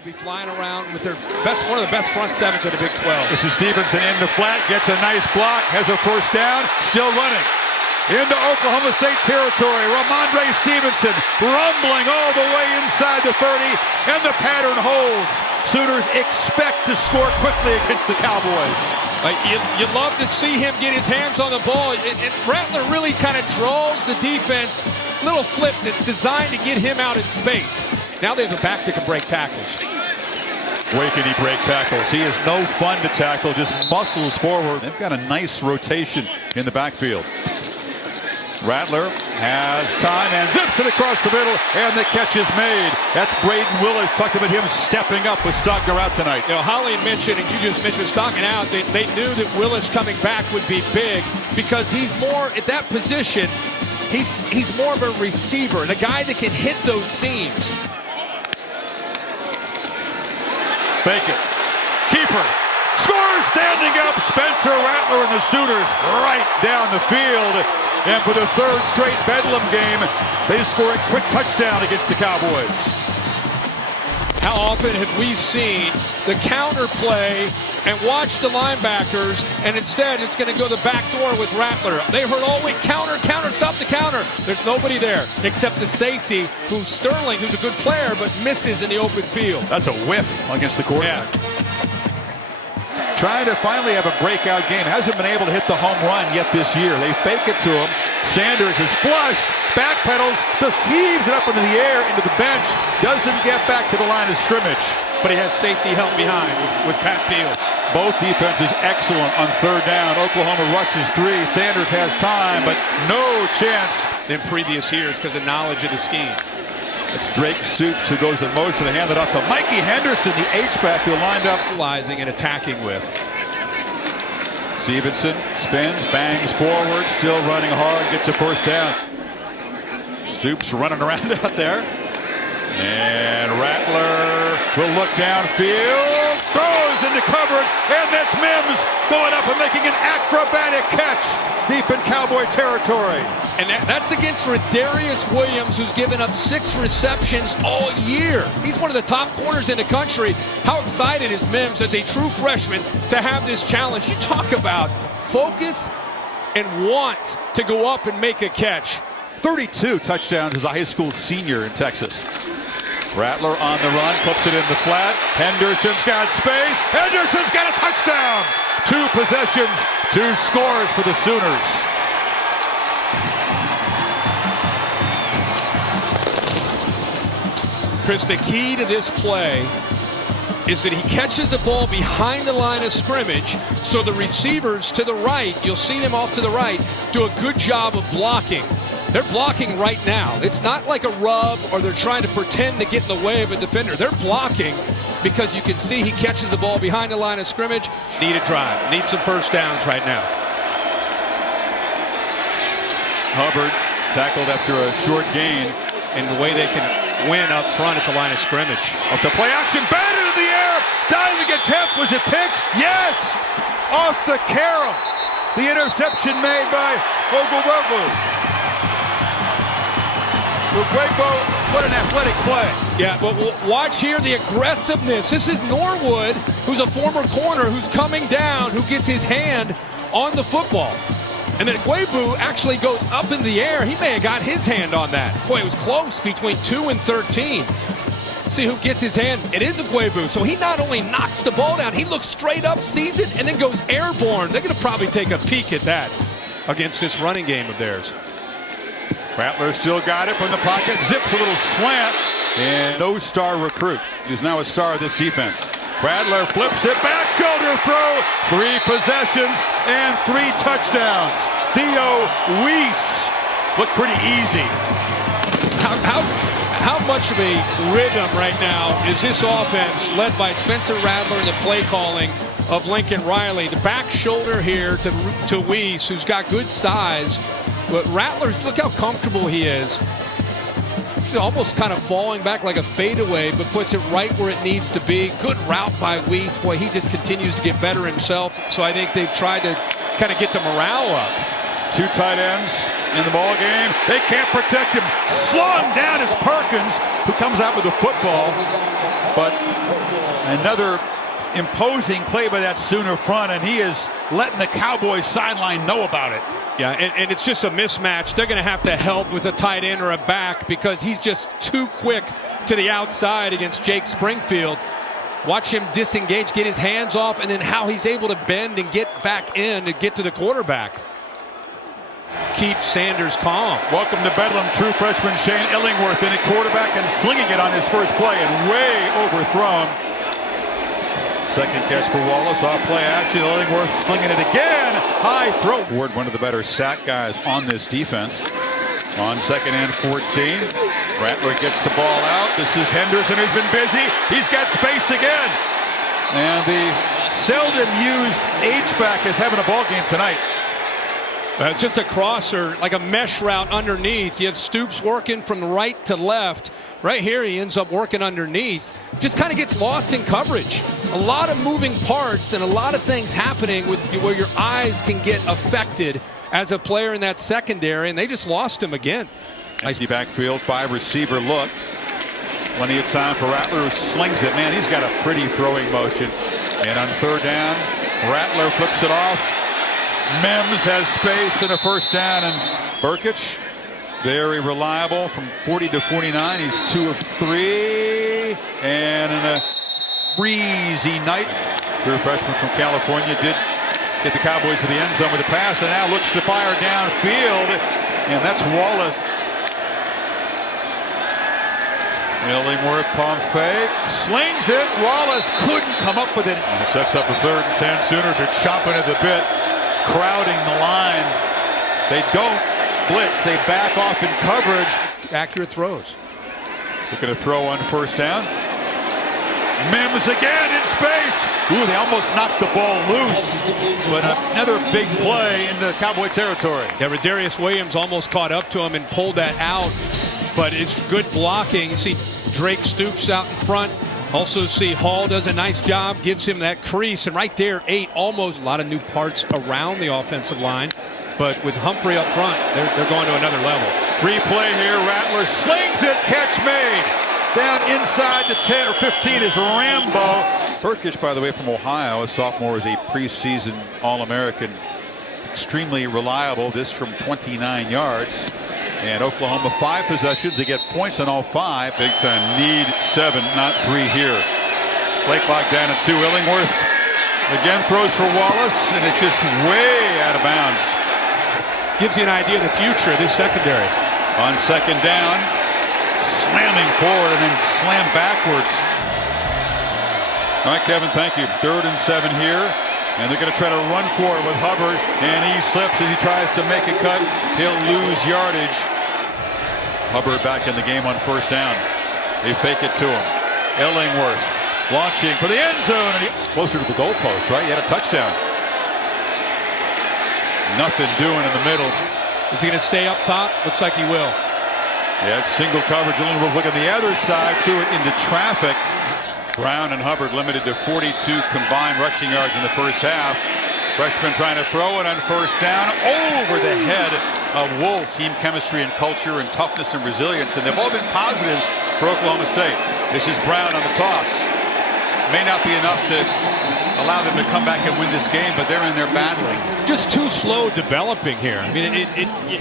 They'll be flying around with their one of the best front sevens in the Big 12. This is Stevenson in the flat, gets a nice block, has a first down, still running. Into Oklahoma State territory, Ramondre Stevenson rumbling all the way inside the 30, and the pattern holds. Sooners expect to score quickly against the Cowboys. You love to see him get his hands on the ball. And Rattler really kind of draws the defense. Little flip that's designed to get him out in space. Now they have a back that can break tackles. Boy, can he break tackles. He is no fun to tackle, just muscles forward. They've got a nice rotation in the backfield. Rattler has time and zips it across the middle, and the catch is made. That's Braden Willis. Talked about him stepping up with Stockner out tonight. You know, Holly mentioned, and you just mentioned Stockner out, they knew that Willis coming back would be big because he's more at that position. He's more of a receiver, the guy that can hit those seams. Fake it. Keeper. Scores standing up. Spencer Rattler and the Sooners right down the field. And for the third straight Bedlam game, they score a quick touchdown against the Cowboys. How often have we seen the counter play and watch the linebackers, and instead it's going to go the back door with Rattler. They heard all week, counter, stop the counter. There's nobody there except the safety, who's Sterling, who's a good player, but misses in the open field. That's a whiff against the quarterback. Yeah. Trying to finally have a breakout game. Hasn't been able to hit the home run yet this year. They fake it to him. Sanders is flushed, backpedals, just heaves it up into the air, into the bench. Doesn't get back to the line of scrimmage. But he has safety help behind with Pat Fields. Both defenses excellent on third down. Oklahoma rushes 3. Sanders has time, but no chance. In previous years because of knowledge of the scheme. It's Drake Stoops who goes in motion to hand it off to Mikey Henderson, the H-back who lined up. Utilizing and attacking with. Stevenson spins, bangs forward, still running hard, gets a first down. Stoops running around out there. And Rattler will look downfield, throws into coverage, and that's Mims going up and making an acrobatic catch deep in Cowboy territory. And that's against Rodarius Williams, who's given up 6 receptions all year. He's one of the top corners in the country. How excited is Mims as a true freshman to have this challenge? You talk about focus and want to go up and make a catch. 32 touchdowns as a high school senior in Texas. Rattler on the run, clips it in the flat. Henderson's got space. Henderson's got a touchdown. 2 possessions, 2 scores for the Sooners. Chris, the key to this play is that he catches the ball behind the line of scrimmage, so the receivers to the right, you'll see them off to the right, do a good job of blocking. They're blocking right now. It's not like a rub or they're trying to pretend to get in the way of a defender. They're blocking because you can see he catches the ball behind the line of scrimmage. Need a drive. Need some first downs right now. Hubbard tackled after a short gain. And the way they can win up front at the line of scrimmage. Off the play action, batted in the air. Diving attempt. Was it picked? Yes! Off the carom. The interception made by Ogulbergu. What an athletic play. Yeah, but watch here the aggressiveness. This is Norwood, who's a former corner, who's coming down, who gets his hand on the football. And then Guebu actually goes up in the air. He may have got his hand on that. Boy, it was close between 2 and 13. See who gets his hand. It is a Guebu. So he not only knocks the ball down, he looks straight up, sees it, and then goes airborne. They're going to probably take a peek at that against this running game of theirs. Rattler still got it from the pocket, zips a little slant, and no star recruit. He's now a star of this defense. Rattler flips it back, shoulder throw, 3 possessions and 3 touchdowns. Theo Weiss looked pretty easy. How much of a rhythm right now is this offense led by Spencer Rattler and the play calling of Lincoln Riley? The back shoulder here to Weiss, who's got good size. But Rattler, look how comfortable he is. He's almost kind of falling back like a fadeaway, but puts it right where it needs to be. Good route by Weiss. Boy, he just continues to get better himself. So I think they've tried to kind of get the morale up. Two tight ends in the ball game. They can't protect him. Slung down is Perkins, who comes out with the football. But another imposing play by that Sooner front, and he is letting the Cowboys sideline know about it. Yeah, and it's just a mismatch. They're going to have to help with a tight end or a back because he's just too quick to the outside against Jake Springfield. Watch him disengage, get his hands off, and then how he's able to bend and get back in to get to the quarterback. Keep Sanders calm. Welcome to Bedlam, true freshman Shane Illingworth in at quarterback and slinging it on his first play and way overthrown. Second catch for Wallace, off play action. Illingworth slinging it again. High throw. Ward, one of the better sack guys on this defense. On second and 14. Rattler gets the ball out. This is Henderson, who's been busy. He's got space again. And the seldom used H-back is having a ball game tonight. It's just a crosser, like a mesh route underneath. You have Stoops working from right to left. Right here, he ends up working underneath. Just kind of gets lost in coverage. A lot of moving parts and a lot of things happening with where your eyes can get affected as a player in that secondary, and they just lost him again. Empty backfield, 5-receiver look. Plenty of time for Rattler, who slings it. Man, he's got a pretty throwing motion. And on third down, Rattler flips it off. Mims has space and a first down, and Burkich, very reliable from 40 to 49. He's 2 of 3, and in a breezy night, true freshman from California did get the Cowboys to the end zone with a pass, and now looks to fire downfield, and that's Wallace. Illingworth, pump fake, slings it. Wallace couldn't come up with it. And it sets up a 3rd and 10. Sooners are chomping at the bit, crowding the line. They don't blitz, they back off in coverage. Accurate throws. Looking to throw on first down. Mims again in space. Ooh, they almost knocked the ball loose. But another big play into Cowboy territory. Yeah, Rodarius Williams almost caught up to him and pulled that out. But it's good blocking. You see Drake Stoops out in front. Also see Hall does a nice job, gives him that crease. And right there, 8, almost a lot of new parts around the offensive line. But with Humphrey up front, they're going to another level. Free play here. Rattler slings it. Catch made. Down inside the 10 or 15 is Rambo. Burkich, by the way, from Ohio. A sophomore, is a preseason All-American. Extremely reliable. This from 29 yards. And Oklahoma 5 possessions. They get points on all 5. Big time. Need 7, not 3 here. Play clock down at 2. Illingworth again throws for Wallace, and it's just way out of bounds. Gives you an idea of the future of this secondary. On second down, slamming forward and then slam backwards. All right, Kevin, thank you. 3rd and 7 here. And they're going to try to run for it with Hubbard. And he slips as he tries to make a cut. He'll lose yardage. Hubbard back in the game on first down. They fake it to him. Illingworth launching for the end zone. And closer to the goalpost, right? He had a touchdown. Nothing doing in the middle. Is he going to stay up top? Looks like he will. Yeah, it's single coverage. Illingworth look on the other side, threw it into traffic. Brown and Hubbard limited to 42 combined rushing yards in the first half. Freshman trying to throw it on first down over the head of Wolf. Team chemistry and culture and toughness and resilience, and they've all been positives for Oklahoma State. This is Brown on the toss. May not be enough to allow them to come back and win this game, but they're in there battling. Just too slow developing here. I mean,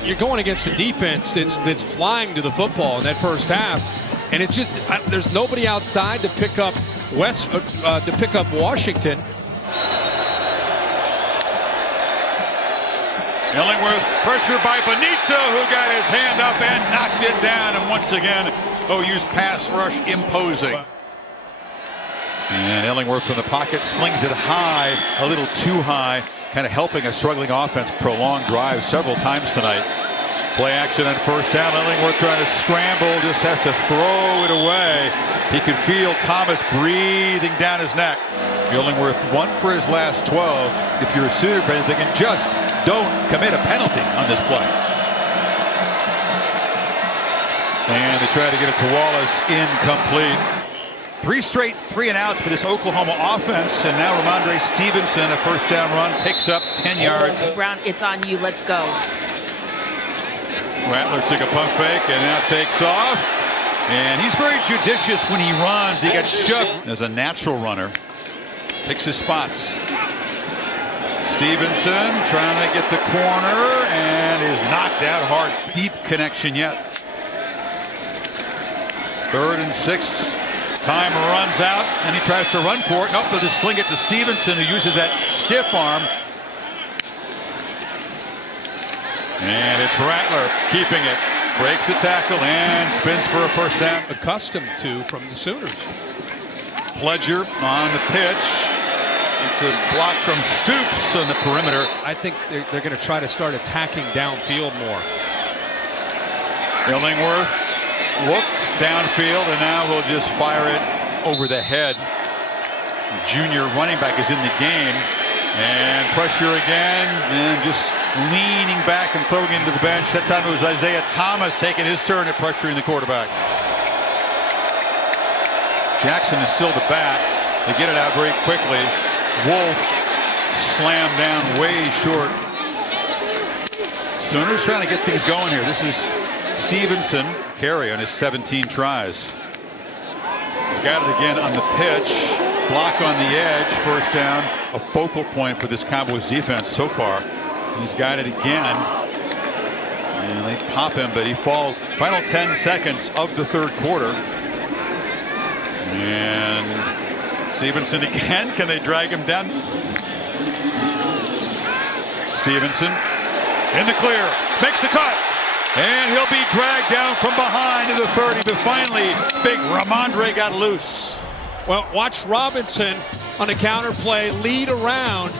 you're going against a defense that's flying to the football in that first half. And it's just there's nobody outside to pick up Washington. Illingworth pressure by Benito, who got his hand up and knocked it down. And once again, OU's pass rush imposing. And Illingworth from the pocket slings it high, a little too high, kind of helping a struggling offense prolong drives several times tonight. Play action on first down. Illingworth trying to scramble, just has to throw it away. He could feel Thomas breathing down his neck. Illingworth 1 for his last 12. If you're a Sooner fan, they can just don't commit a penalty on this play. And they try to get it to Wallace, incomplete. 3 straight 3-and-outs for this Oklahoma offense, and now Ramondre Stevenson, a first down run, picks up 10 yards. Brown, it's on you. Let's go. Rattler took a pump fake and now takes off. And he's very judicious when he runs. He gets shoved as a natural runner. Picks his spots. Stevenson trying to get the corner and is knocked out hard. Deep connection yet. 3rd and 6. Time runs out and he tries to run for it. Nope, they'll just sling it to Stevenson, who uses that stiff arm. And it's Rattler keeping it. Breaks the tackle and spins for a first down. Accustomed to from the Sooners. Pledger on the pitch. It's a block from Stoops on the perimeter. I think they're going to try to start attacking downfield more. Illingworth looked downfield and now we'll just fire it over the head. Junior running back is in the game. And pressure again and just leaning back and throwing into the bench. That time it was Isaiah Thomas taking his turn at pressuring the quarterback. Jackson is still the back. They get it out very quickly. Wolf slammed down way short. Sooners trying to get things going here. This is Stevenson, carry on his 17 tries. He's got it again on the pitch. Block on the edge, first down. A focal point for this Cowboys defense so far. He's got it again. And they pop him, but he falls. Final 10 seconds of the 3rd quarter. And Stevenson again. Can they drag him down? Stevenson in the clear. Makes the cut. And he'll be dragged down from behind to the 30. But finally, big Ramondre got loose. Well, watch Robinson on the counter play lead around,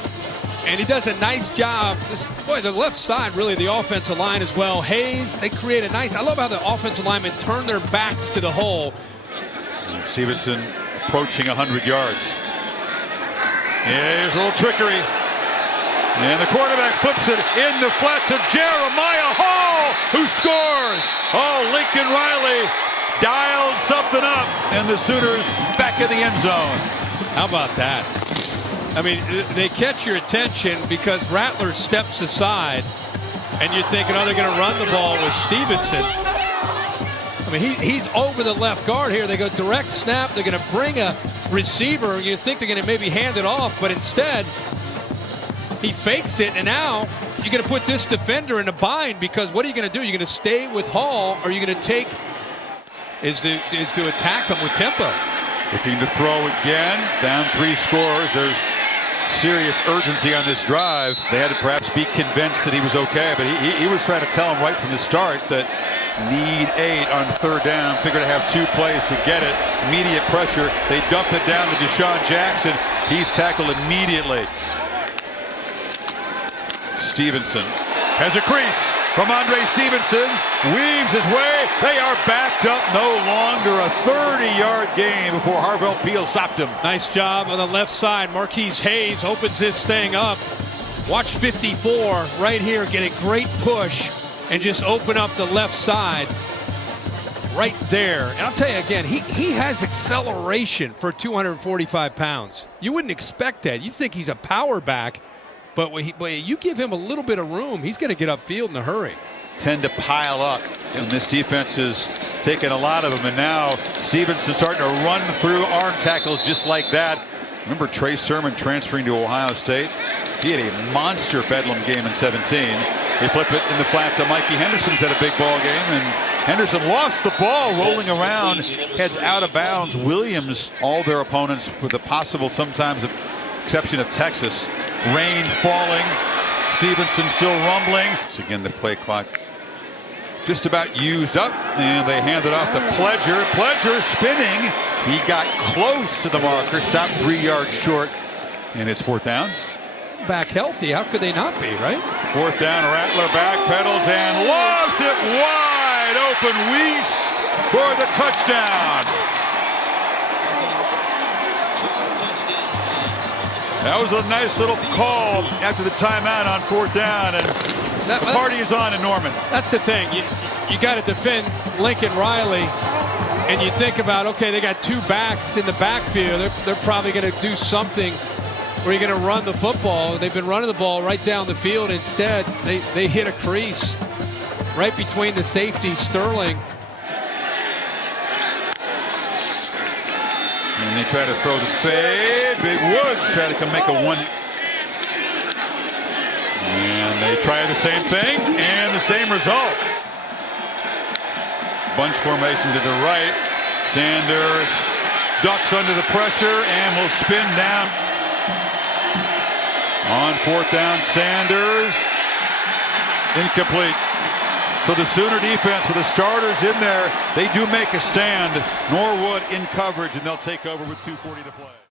and he does a nice job. Boy, the left side, really, the offensive line as well. Hayes, they create a nice. I love how the offensive linemen turn their backs to the hole. And Stevenson approaching 100 yards. Here's a little trickery. And the quarterback flips it in the flat to Jeremiah Hall, who scores. Oh, Lincoln Riley dialed something up, and the Sooners back in the end zone. How about that? I mean, they catch your attention because Rattler steps aside, and you're thinking, oh, they're going to run the ball with Stevenson. I mean, he's over the left guard here. They go direct snap. They're going to bring a receiver. You think they're going to maybe hand it off, but instead, he fakes it, and now you're going to put this defender in a bind because what are you going to do? You're going to stay with Hall, or are you going to take is to attack him with tempo. Looking to throw again. Down 3 scores. There's serious urgency on this drive. They had to perhaps be convinced that he was okay, but he was trying to tell him right from the start that need 8 on 3rd down. Figure to have 2 plays to get it. Immediate pressure. They dump it down to Deshaun Jackson. He's tackled immediately. Stevenson has a crease. Ramondre Stevenson weaves his way. They are backed up. No longer a 30-yard gain before Harvell Peel stopped him. Nice job on the left side. Marquise Hayes opens this thing up. Watch 54 right here get a great push and just open up the left side right there. And I'll tell you again, he has acceleration for 245 pounds. You wouldn't expect that. You think he's a power back. But when you give him a little bit of room, he's going to get upfield in a hurry. Tend to pile up, and this defense is taking a lot of them. And now Stevenson starting to run through arm tackles just like that. Remember Trey Sermon transferring to Ohio State? He had a monster Bedlam game in 17. They flip it in the flat to Mikey Henderson's had a big ball game, and Henderson lost the ball rolling around, heads out of bounds. Williams, all their opponents, with the possible sometimes exception of Texas. Rain falling. Stevenson still rumbling. Once again, the play clock just about used up, and they hand it off to Pledger. Pledger spinning. He got close to the marker, stopped 3 yards short, and it's 4th down. Back healthy. How could they not be, right? 4th down. Rattler back pedals and lobs it wide open. Weiss for the touchdown. That was a nice little call after the timeout on 4th down, and the party is on in Norman. That's the thing. You got to defend Lincoln Riley, and you think about, okay, they got 2 backs in the backfield. They're probably going to do something where you're going to run the football. They've been running the ball right down the field. Instead, they hit a crease. right between the safety, Sterling. And they try to throw the fade. Big Woods try to come make a one. And they try the same thing and the same result. Bunch formation to the right. Sanders ducks under the pressure and will spin down. On fourth down, Sanders. Incomplete. So the Sooner defense with the starters in there, they do make a stand. Norwood in coverage, and they'll take over with 2:40 to play.